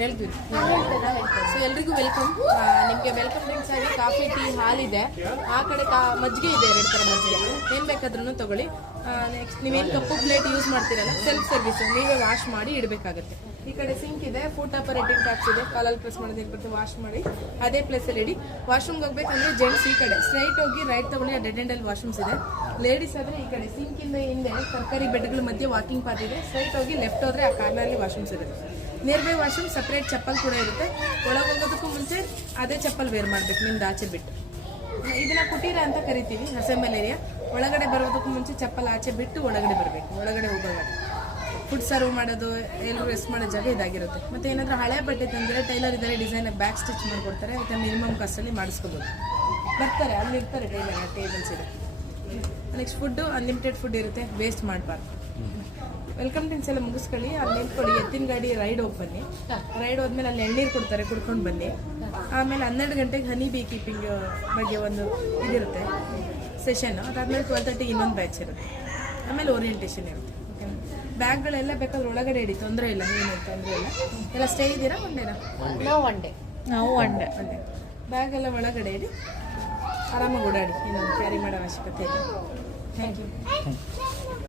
ಹೇಳಿದ್ವಿ. ಸೊ ಎಲ್ರಿಗೂ ವೆಲ್ಕಮ್. ನಿಮಗೆ ವೆಲ್ಕಮ್ ಡ್ರಿಂಕ್ಸ್ ಆಗಿ ಕಾಫಿ, ಟೀ, ಹಾಲಿದೆ. ಆ ಕಡೆ ಮಜ್ಜಿಗೆ ಇದೆ, 2 ಥರ ಮಜ್ಜಿಗೆ. ಏನು ಬೇಕಾದ್ರೂ ತಗೊಳ್ಳಿ. ನೆಕ್ಸ್ಟ್ ನೀವೇನು ಕಪ್ಪು ಪ್ಲೇಟ್ ಯೂಸ್ ಮಾಡ್ತೀರಲ್ಲ, ಸೆಲ್ಫ್ ಸರ್ವಿಸ್, ನೀವೇ ವಾಶ್ ಮಾಡಿ ಇಡಬೇಕಾಗುತ್ತೆ. ಈ ಕಡೆ ಸಿಂಕ್ ಇದೆ, ಫುಡ್ ಆಪರೇಟಿಂಗ್ ಟ್ಯಾಪ್ಸ್ ಇದೆ, ಕಾಲಲ್ಲಿ ಪ್ರೆಸ್ ಮಾಡೋದು ಇರ್ಬೇಕು, ವಾಶ್ ಮಾಡಿ ಅದೇ ಪ್ಲೇಸಲ್ಲಿ ಇಡಿ. ವಾಶ್ರೂಮ್ಗೆ ಹೋಗ್ಬೇಕಂದ್ರೆ ಜೆಂಟ್ಸ್ ಈ ಕಡೆ ಸ್ಟ್ರೈಟ್ ಹೋಗಿ ರೈಟ್ ತಗೊಳ್ಳಿ, ಆ ಡೆಡ್ ಎಂಡಲ್ಲಿ ವಾಶ್ರೂಮ್ಸ್ ಇದೆ. ಲೇಡೀಸ್ ಆದರೆ ಈ ಕಡೆ ಸಿಂಕಿಂದ ಹಿಂದೆ ತರಕಾರಿ ಬೆಡ್ಗಳ ಮಧ್ಯೆ ವಾಕಿಂಗ್ ಪಾತ್ ಇದೆ. ಸ್ಟ್ರೈಟ್ ಹೋಗಿ ಲೆಫ್ಟ್ ಹೋದರೆ ಆ ಕಾರ್ನರಲ್ಲಿ ವಾಶ್ರೂಮ್ಸ್ ಇದೆ. ನಿಯರ್ ಬೈ ವಾಶ್ರೂಮ್ ಸಪ್ರೇಟ್ ಚಪ್ಪಲ್ ಕೂಡ ಇರುತ್ತೆ. ಒಳಗೆ ಹೋಗೋದಕ್ಕೂ ಮುಂಚೆ ಅದೇ ಚಪ್ಪಲ್ ವೇರ್ ಮಾಡಬೇಕು, ನಿಮ್ದು ಆಚೆ ಬಿಟ್ಟು. ಇದನ್ನ ಕುಟೀರ ಅಂತ ಕರಿತೀವಿ, ಅಸೆಂಬಲ್ ಏರಿಯಾ. ಒಳಗಡೆ ಬರೋದಕ್ಕೂ ಮುಂಚೆ ಚಪ್ಪಲ್ ಆಚೆ ಬಿಟ್ಟು ಒಳಗಡೆ ಬರಬೇಕು. ಒಳಗಡೆ ಹೋಗೋವಾಗ ಫುಡ್ ಸರ್ವ್ ಮಾಡೋದು, ಎಲ್ಲರೂ ರೆಸ್ಟ್ ಮಾಡೋ ಜಾಗ ಇದಾಗಿರುತ್ತೆ. ಮತ್ತು ಏನಾದರೂ ಹಳೆ ಬಟ್ಟೆ ತಂದರೆ ಟೈಲರ್ ಇದ್ದಾರೆ, ಡಿಸೈನ್ ಬ್ಯಾಕ್ ಸ್ಟಿಚ್ ಮಾಡಿಕೊಡ್ತಾರೆ. ಮತ್ತು ಮಿನಿಮಮ್ ಕಾಸ್ಟಲ್ಲಿ ಮಾಡಿಸ್ಕೋಬೋದು. ಬರ್ತಾರೆ, ಅಲ್ಲಿ ಇರ್ತಾರೆ ಟೈಲರ್, ಟೇಬಲ್ಸ್ ಇದೆ. ನೆಕ್ಸ್ಟ್ ಫುಡ್ಡು ಅನ್ಲಿಮಿಟೆಡ್ ಫುಡ್ ಇರುತ್ತೆ, ವೇಸ್ಟ್ ಮಾಡಬಾರ್ದು. ವೆಲ್ಕಮ್ ಡ್ರಿಂಕ್ಸ್ ಎಲ್ಲ ಮುಗಿಸ್ಕೊಳ್ಳಿ, ಅಲ್ಲಿ ನಿಂತ್ಕೊಳ್ಳಿ. ಎತ್ತಿನ ಗಾಡಿ ರೈಡ್ ಹೋಗಿ ಬನ್ನಿ. ರೈಡ್ ಹೋದ್ಮೇಲೆ ಅಲ್ಲಿ ಎಳ್ನೀರು ಕೊಡ್ತಾರೆ, ಕುಡ್ಕೊಂಡು ಬನ್ನಿ. ಆಮೇಲೆ 12 ಗಂಟೆಗೆ ಹನಿ ಬೀ ಕೀಪಿಂಗ್ ಬಗ್ಗೆ ಒಂದು ಇದಿರುತ್ತೆ ಸೆಷನ್. ಅದಾದಮೇಲೆ 12:30 ಇನ್ನೊಂದು ಬ್ಯಾಚ್ ಇರುತ್ತೆ. ಆಮೇಲೆ ಓರಿಯೆಂಟೇಷನ್ ಇರುತ್ತೆ. ಬ್ಯಾಗ್ಗಳೆಲ್ಲ ಬೇಕಾದ್ರೆ ಒಳಗಡೆ ಇಡಿ, ತೊಂದರೆ ಇಲ್ಲ, ಏನು ತೊಂದರೆ ಇಲ್ಲ. ಎಲ್ಲ ಸ್ಟೇ ಇದ್ದೀರಾ? ನಾವು ಒನ್ ಡೇ ಬ್ಯಾಗ್ ಎಲ್ಲ ಒಳಗಡೆ ಇಡಿ, ಆರಾಮಾಗಿ ಓಡಾಡಿ. ಇನ್ನೊಂದು ಕ್ಯಾರಿ ಮಾಡೋ ಅವಶ್ಯಕತೆ ಇಲ್ಲ. Thank you.